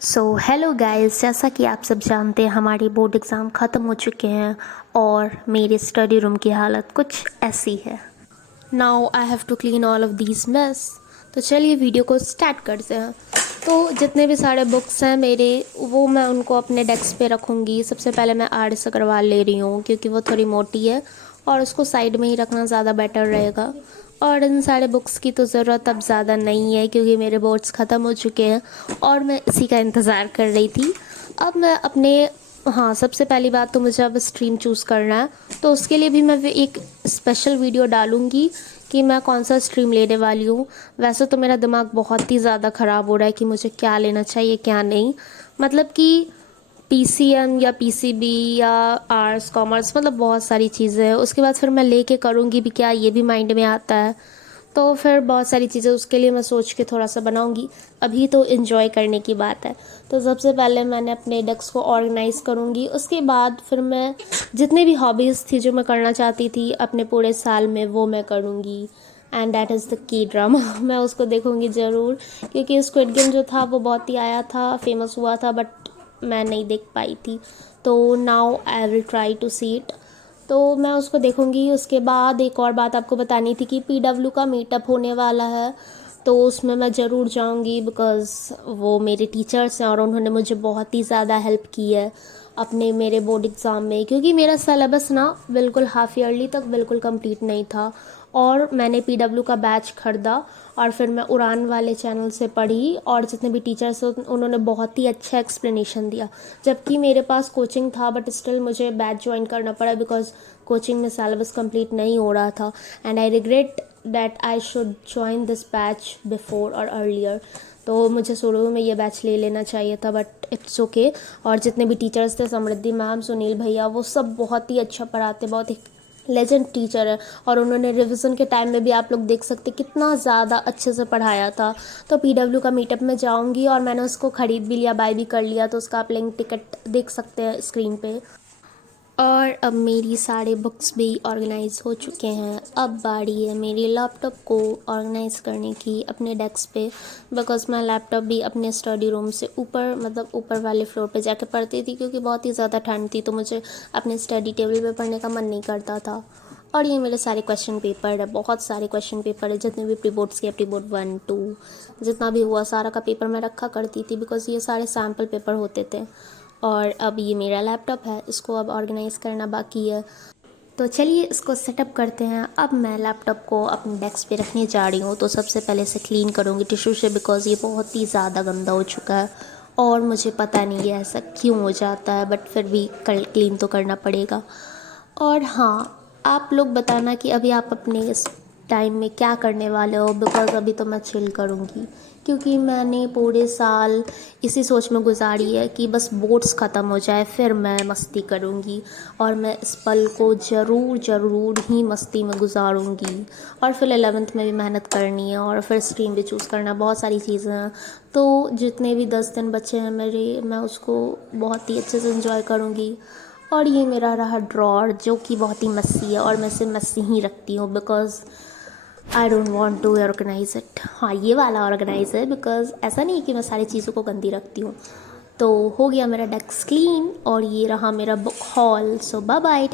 So hello guys, जैसा कि आप सब जानते हैं हमारे बोर्ड एग्ज़ाम ख़त्म हो चुके हैं और मेरे स्टडी रूम की हालत कुछ ऐसी है। Now I have to clean all of these mess. तो चलिए वीडियो को स्टार्ट करते हैं। तो जितने भी सारे बुक्स हैं मेरे, वो मैं उनको अपने डेस्क पे रखूँगी। सबसे पहले मैं आर.एस. अग्रवाल ले रही हूँ क्योंकि वो थोड़ी मोटी है और उसको साइड में ही रखना ज़्यादा बेटर रहेगा। और इन सारे बुक्स की तो ज़रूरत अब ज़्यादा नहीं है क्योंकि मेरे बोर्ड्स ख़त्म हो चुके हैं और मैं इसी का इंतज़ार कर रही थी। अब मैं अपने, हाँ, सबसे पहली बात तो मुझे अब स्ट्रीम चूज़ करना है। तो उसके लिए भी मैं एक स्पेशल वीडियो डालूँगी कि मैं कौन सा स्ट्रीम लेने वाली हूँ। वैसे तो मेरा दिमाग बहुत ही ज़्यादा ख़राब हो रहा है कि मुझे क्या लेना चाहिए क्या नहीं। मतलब कि पीसीएम या पीसीबी या आर्ट्स कॉमर्स, मतलब बहुत सारी चीज़ें हैं। उसके बाद फिर मैं लेके करूँगी भी क्या, ये भी माइंड में आता है। तो फिर बहुत सारी चीज़ें उसके लिए मैं सोच के थोड़ा सा बनाऊँगी। अभी तो इन्जॉय करने की बात है। तो सबसे पहले मैंने अपने डेस्क को ऑर्गेनाइज़ करूँगी। उसके बाद फिर मैं जितनी भी हॉबीज़ थी जो मैं करना चाहती थी अपने पूरे साल में, वो मैं करूँगी। And that is the key drama. मैं उसको देखूँगी ज़रूर क्योंकि स्क्विड गेम जो था वो बहुत ही आया था, फेमस हुआ था, बट मैं नहीं देख पाई थी। तो now I will try to see it. तो मैं उसको देखूँगी। उसके बाद एक और बात आपको बतानी थी कि पीडब्ल्यू का मीटअप होने वाला है, तो उसमें मैं ज़रूर जाऊँगी बिकॉज़ वो मेरे टीचर्स हैं और उन्होंने मुझे बहुत ही ज़्यादा हेल्प की है अपने मेरे बोर्ड एग्ज़ाम में, क्योंकि मेरा सिलेबस ना बिल्कुल हाफ ईयरली तक बिल्कुल कंप्लीट नहीं था। और मैंने पीडब्ल्यू का बैच ख़रीदा और फिर मैं उड़ान वाले चैनल से पढ़ी और जितने भी टीचर्स उन्होंने बहुत ही अच्छा एक्सप्लेनेशन दिया। जबकि मेरे पास कोचिंग था बट स्टिल मुझे बैच ज्वाइन करना पड़ा बिकॉज कोचिंग में सिलेबस कंप्लीट नहीं हो रहा था। And I regret that I should join this batch before और अर्लियर। तो मुझे शुरू में ये बैच ले लेना चाहिए था, बट इट्स ओके। और जितने भी टीचर्स थे, समृद्धि मैम, सुनील भैया, वो सब बहुत ही अच्छा पढ़ाते, बहुत ही लेजेंड टीचर है। और उन्होंने रिवीजन के टाइम में भी आप लोग देख सकते कितना ज़्यादा अच्छे से पढ़ाया था। तो पीडब्ल्यू का मीटअप में जाऊंगी और मैंने उसको ख़रीद भी लिया, बाय भी कर लिया। तो उसका आप लिंक टिकट देख सकते हैं स्क्रीन पे। और अब मेरी सारे बुक्स भी ऑर्गेनाइज़ हो चुके हैं। अब बारी है मेरी लैपटॉप को ऑर्गेनाइज़ करने की अपने डेस्क पे, बिकॉज़ मैं लैपटॉप भी अपने स्टडी रूम से ऊपर, मतलब ऊपर वाले फ्लोर पे जाके पढ़ती थी क्योंकि बहुत ही ज़्यादा ठंड थी, तो मुझे अपने स्टडी टेबल पे पढ़ने का मन नहीं करता था। और ये मेरे सारे क्वेश्चन पेपर है, बहुत सारे क्वेश्चन पेपर है, जितने भी प्री बोर्ड्स के, प्री बोर्ड 1 2 जितना भी हुआ सारा का पेपर मैं रखा करती थी बिकॉज़ ये सारे सैम्पल पेपर होते थे। और अब ये मेरा लैपटॉप है, इसको अब ऑर्गेनाइज़ करना बाकी है। तो चलिए इसको सेटअप करते हैं। अब मैं लैपटॉप को अपने डेस्क पे रखने जा रही हूँ। तो सबसे पहले इसे क्लीन करूँगी टिश्यू से बिकॉज़ ये बहुत ही ज़्यादा गंदा हो चुका है और मुझे पता नहीं है ऐसा क्यों हो जाता है, बट फिर भी क्लीन तो करना पड़ेगा। और हाँ, आप लोग बताना कि अभी आप अपने इस टाइम में क्या करने वाले हो, बिकॉज़ अभी तो मैं चिल करूँगी क्योंकि मैंने पूरे साल इसी सोच में गुजारी है कि बस बोर्ड्स ख़त्म हो जाए फिर मैं मस्ती करूँगी। और मैं इस पल को ज़रूर ज़रूर ही मस्ती में गुजारूँगी। और फिर 11th में भी मेहनत करनी है और फिर स्ट्रीम भी चूज़ करना, बहुत सारी चीज़ें हैं। तो जितने भी 10 दिन बचे हैं मेरे, मैं उसको बहुत ही अच्छे से इंजॉय करूँगी। और ये मेरा रहा ड्रॉर जो कि बहुत ही मस्सी है और मैं इसे मस्सी ही रखती हूँ because I don't want to organise it. हाँ, ये वाला ऑर्गेनाइज है बिकॉज़ ऐसा नहीं कि मैं सारी चीज़ों को गंदी रखती हूँ। तो हो गया मेरा डेस्क क्लीन और ये रहा मेरा बुक हॉल। सो बाय बाय।